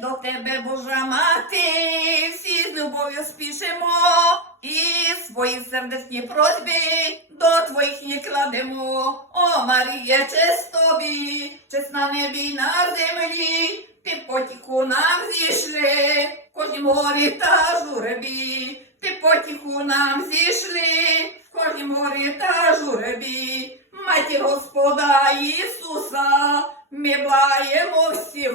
до тебе, Божа мати, всі з любов'ю спішимо і свої сердечні просьби до твоїх ніг кладемо. О, Марія, честь тобі, честь на небі на землі, ти потіху нам зійшли, кожнім горі та журебі, ти потіху нам зійшли, в кожнім горі та журебі, матір Господа Ісуса, ми благаємо всі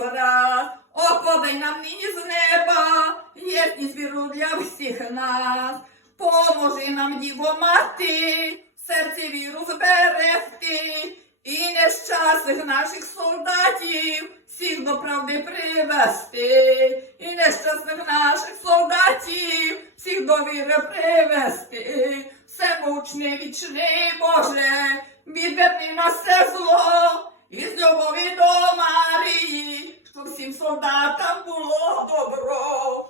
о, нам нині з неба, єдність віру для всіх нас, поможи нам, Діво мати, серці віру зберегти, і нещасних наших солдатів всіх до правди привести, і нещасних наших солдатів всіх до віри привести, всемучний вічний Боже, відверни нас все зло, всім солдатам було добро.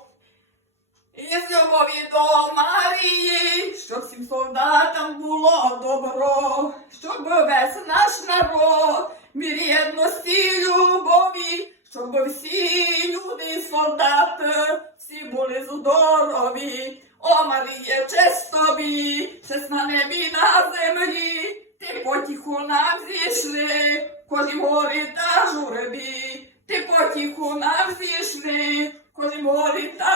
І любові до Марії, щоб всім солдатам було добро, щоб весь наш народ мір єдності любові, щоб всі люди солдати, всі були здорові. О, Марія, честь тобі, честь на небі на землі, ти потіху нам зійшли, кожні гори та журебі, ти потіху нам зійшли, коли морі та.